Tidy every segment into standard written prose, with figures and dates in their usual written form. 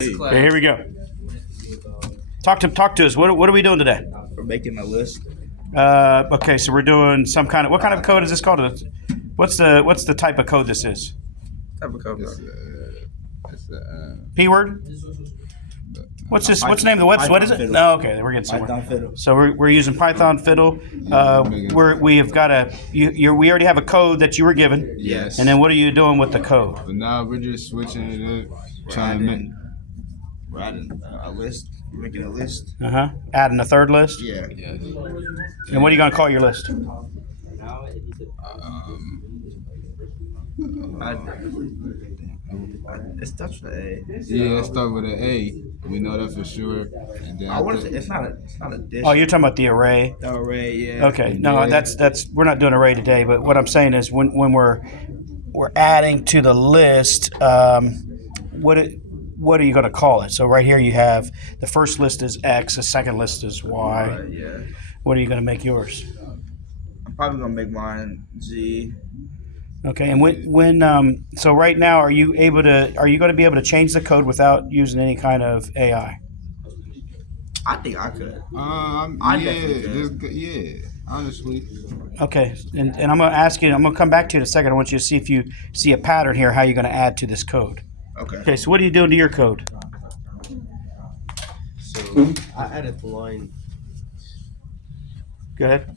Okay, here we go. Talk to us. What are we doing today? We're making a list. Okay, so we're doing some kind of what kind of code is this called? What's the type of code this is? Type of code. P word. What's this? What's the name of the website? What is it? No, okay, we're getting somewhere. Python Fiddle. So we're using Python Fiddle. We already have a code that you were given. Yes. And then what are you doing with the code? But now we're just switching it up, trying to make. We're adding a list. We're making a list. Adding a third list. Yeah. Yes. And what are you gonna call your list? It starts with A. Yeah, it start with an A. We know that for sure. And then I want to say it's not a dish. Oh, you're talking about the array. The array. Yeah. Okay, no, Yeah. that's we're not doing array today. But what I'm saying is when we're adding to the list, what are you going to call it? So right here you have the first list is X, the second list is Y. Yeah. What are you going to make yours? I'm probably gonna make mine Z. Okay, and when so right now are you going to be able to change the code without using any kind of AI? I think I could. Yeah, definitely could. yeah. Honestly, Okay, and I'm going to ask you. I'm going to come back to you in a second. I want you to see if you see a pattern here. How you're going to add to this code? Okay. Okay, so what are you doing to your code? So I added the line. Go ahead.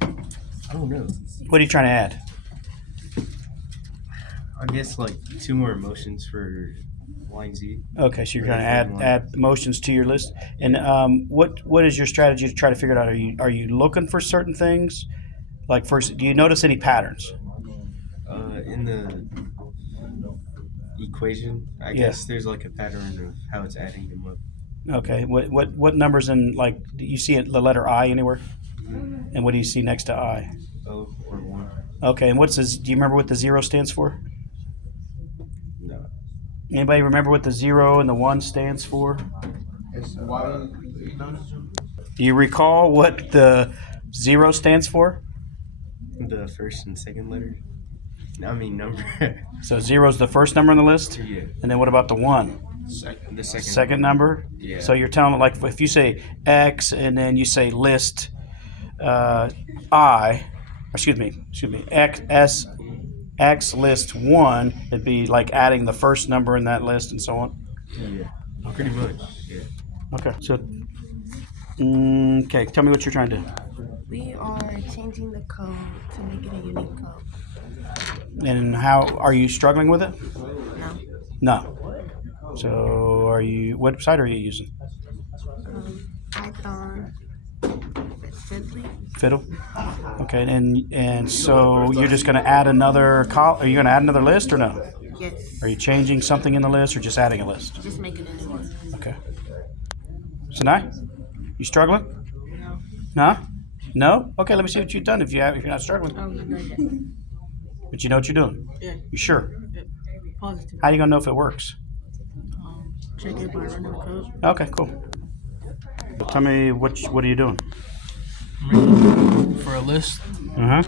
I don't know. What are you trying to add? I guess like 2 more emotions for line Z. Okay, so you're going to add emotions to your list. And what is your strategy to try to figure it out? Are you looking for certain things? Like first, do you notice any patterns? In the equation, I guess there's like a pattern of how it's adding them up. Okay, what numbers in, like, do you see the letter I anywhere? And what do you see next to I? O or 1. Okay, and what's this? Do you remember what the 0 stands for? No. Anybody remember what the 0 and the 1 stands for? Do you recall what the 0 stands for? The first and second letter. I mean number. So 0 is the first number on the list? Yeah. And then what about the 1? The second. Second number? Yeah. So you're telling, like, if you say X and then you say list X list 1, it'd be like adding the first number in that list and so on. Yeah. Pretty much. Yeah. Okay. So, okay, tell me what you're trying to do. We are changing the code to make it a unique code. And how are you struggling with it? No. No. So, what site are you using? Python. Fiddly. Fiddle. Okay, and so you're just going to add another are you going to add another list or no? Yes. Are you changing something in the list or just adding a list? Just making a new one. Okay. Sinai, you struggling? No. No? No? Okay, let me see what you've done if you're not struggling. Oh, you done that. But you know what you're doing. Yeah. You sure? Positive. How are you going to know if it works? Check it by running the code. Okay, cool. Well, tell me what are you doing? For a list. Uh-huh.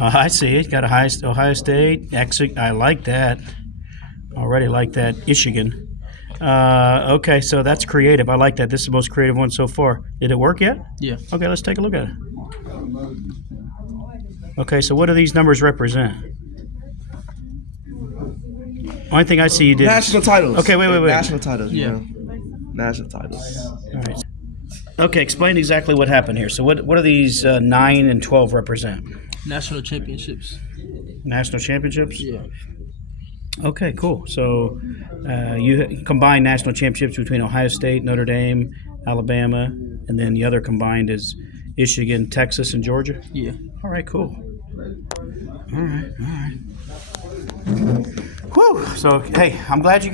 I see it. Got Ohio State. I like that. Already like that. Michigan. Okay, so that's creative. I like that. This is the most creative one so far. Did it work yet? Yeah. Okay, let's take a look at it. Okay, so what do these numbers represent? Only thing I see you did. National titles. Okay, wait. National titles. Yeah. You know? National titles. All right. Okay, explain exactly what happened here. So what do these 9 and 12 represent? National championships. National championships? Yeah. Okay, cool. So you combine national championships between Ohio State, Notre Dame, Alabama, and then the other combined is Michigan, Texas, and Georgia? Yeah. All right, cool. All right. Whew. So, hey, I'm glad you